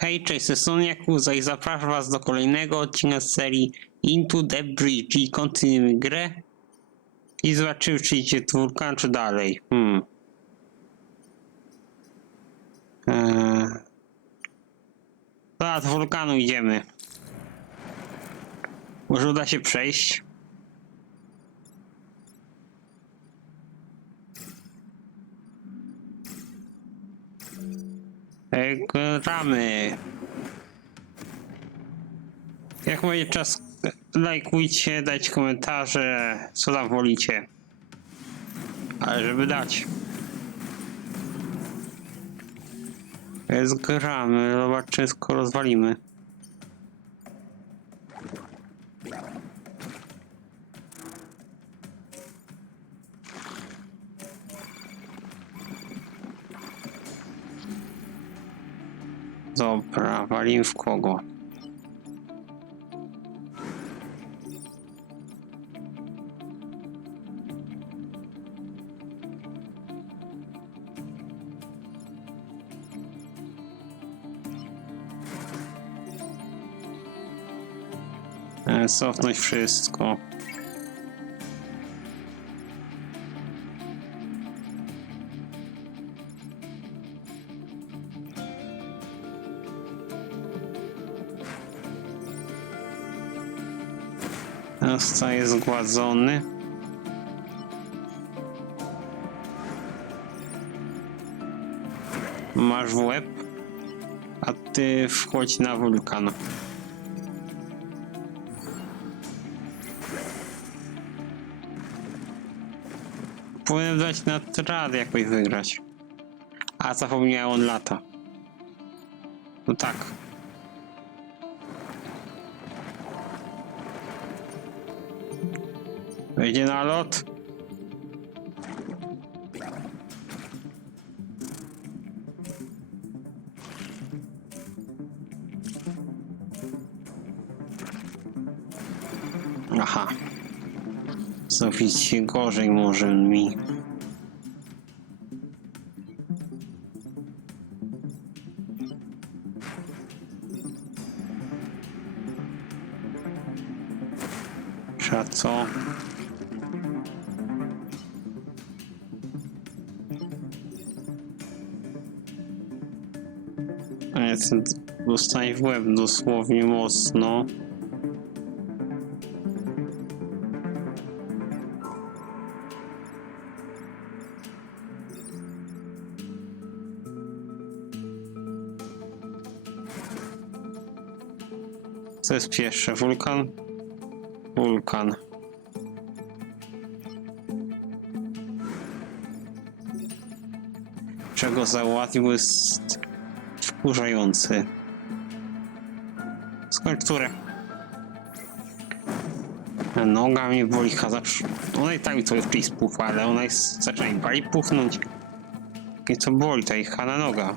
Hej, cześć, jestem Jakuza i zapraszam was do kolejnego odcinka z serii Into the Bridge, czyli kontynuujemy grę i zobaczymy, czy idzie wulkan, czy dalej. Hmm. Eee... Zaraz z wulkanu idziemy. Może uda się przejść. Gramy. Jak będzie czas, lajkujcie, dajcie komentarze, co tam wolicie. Ale żeby dać. Jest gramy, zobaczymy skoro rozwalimy. Dobra, walimy w kogo? E, Cofnąć wszystko. Zostaje zgładzony. Masz w łeb, a ty wchodź na wulkan. Powinien dać na radę jakoś wygrać. A zapomniałem on lata. No tak. Wejdzie na lot. Aha. Soficie gorzej może mi. Trzeba? Jest dostaje w łeb dosłownie mocno. Co jest pierwsze? Wulkan? Wulkan. Czego załatwił jest wkurzający. Skończ turę. Noga mnie boli, zawsze. Ona i tak sobie wpis puchła, ale ona jest zaczyna mi pali puchnąć. I co boli, ta ich noga.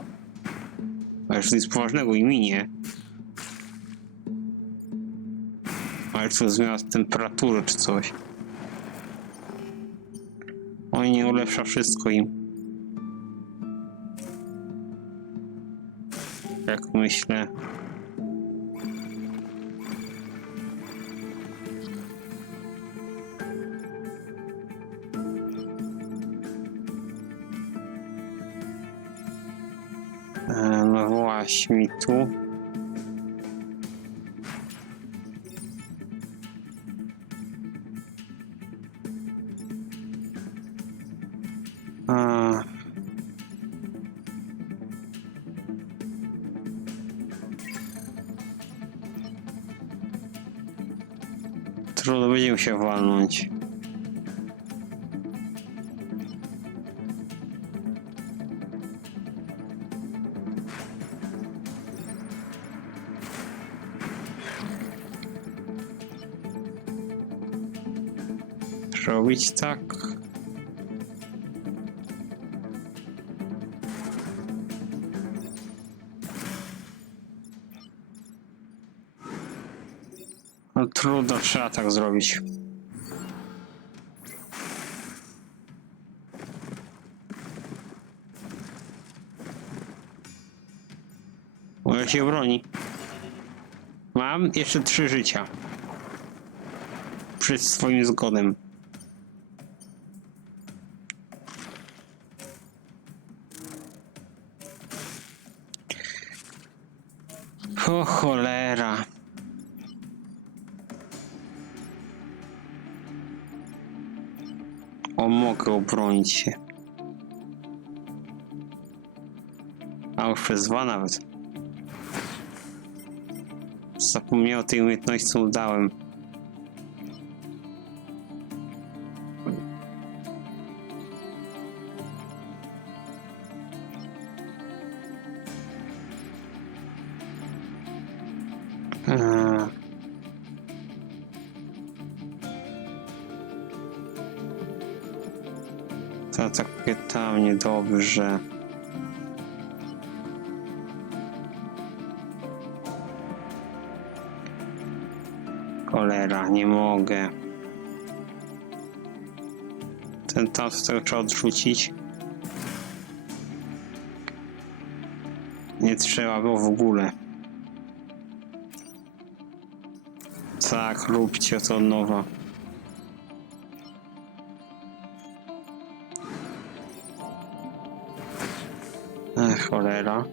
A już nic poważnego i minie. Ale co zmiana temperatury czy coś. Oj, nie ulepsza wszystko im. Jak myślę. E, No właśnie tu. Walnąć. Robić tak. No trudno, trzeba tak zrobić. Się obroni. Mam jeszcze trzy życia. Przed swoim zgodem. O cholera. O, mogę obronić się. A już przez dwa nawet. Zapomniałem o tej umiejętności, co dałem. Eee. To atakuje tam niedobrze. Cholera, nie mogę. Ten tam trzeba odrzucić. Nie trzeba było w ogóle. Tak, róbcie to od nowa. Ech, cholera.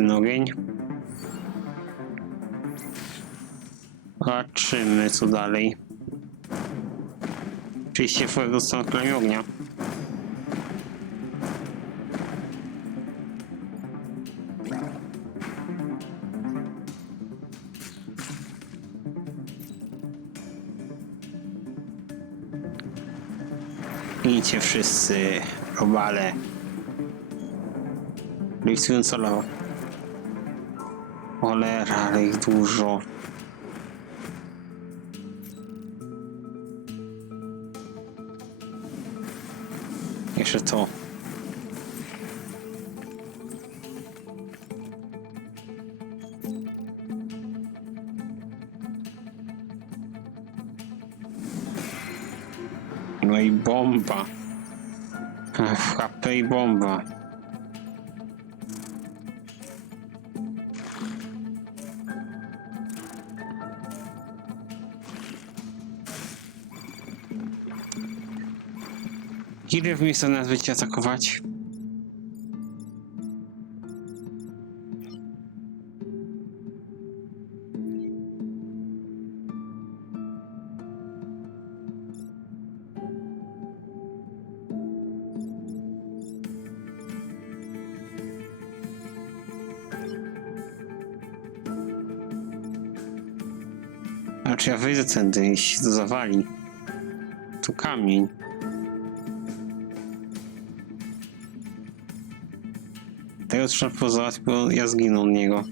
Ten ogień. Patrzymy co dalej. Oczywiście twojego stąd plemię ognia. Idźcie wszyscy, robale. Licująco lewo. Cholera, ale ich dużo. Jeszcze to. No i bomba. Ech, HP i bomba. Ile w miejscu nas będzie atakować? Znaczy ja wyjdę tędy, jeśli to zawali. Tu kamień. Tego trzeba pozwać, bo ja zginął od niego.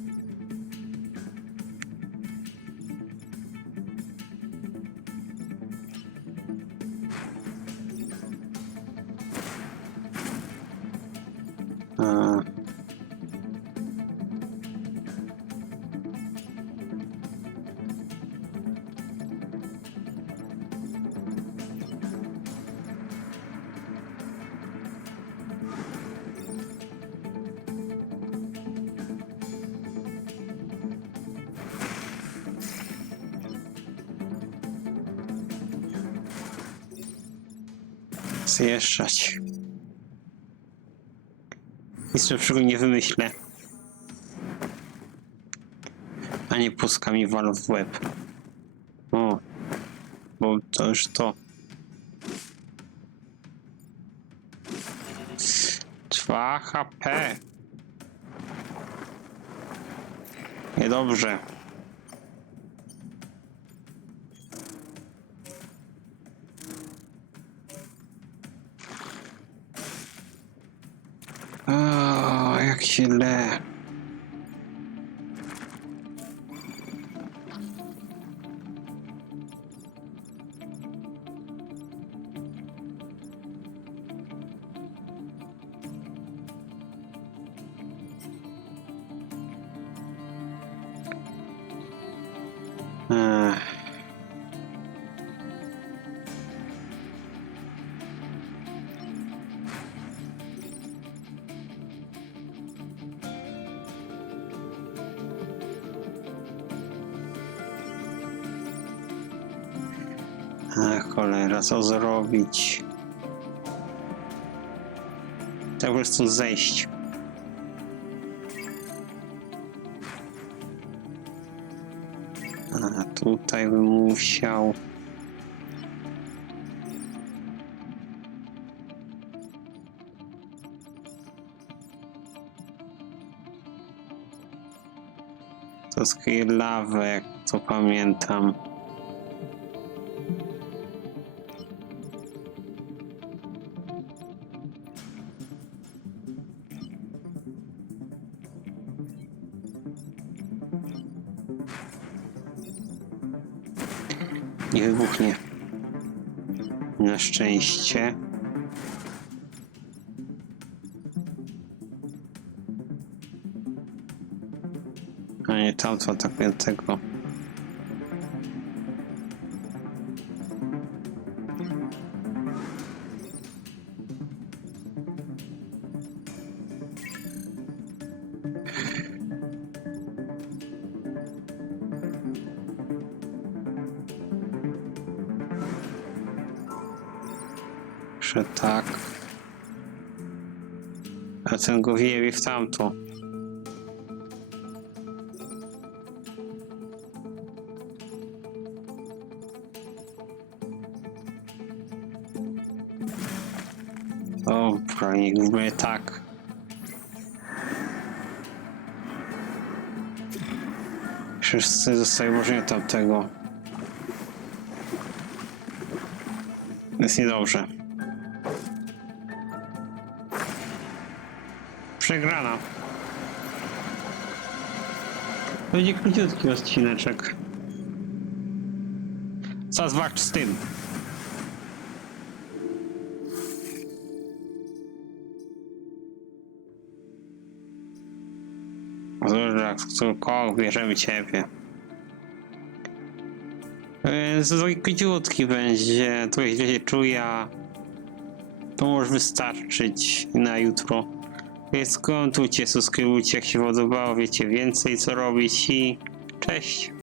Zjeżdżać. Nic lepszego nie wymyślę. A nie puska mi wal w łeb. O. Bo to już to. Dwa HP. Niedobrze. O, jak źle. Ech. Cholera, co zrobić? Tak po prostu zejść. A tutaj bym musiał. To skryje lawę, jak to pamiętam. Szczęście. A nie tamto atakującego. Że tak. A ten go wieje w tamto. Dobra, niech będzie tak. Wszyscy dostają może tamtego. Jest niedobrze. Przegrana. Będzie króciutki odcineczek. Co zwalcz z tym? Dobra, tylko bierzemy ciebie. Króciutki będzie, źle się czuję. To może wystarczyć na jutro. Więc komentujcie, subskrybujcie, jak się podobało, wiecie więcej co robić i cześć.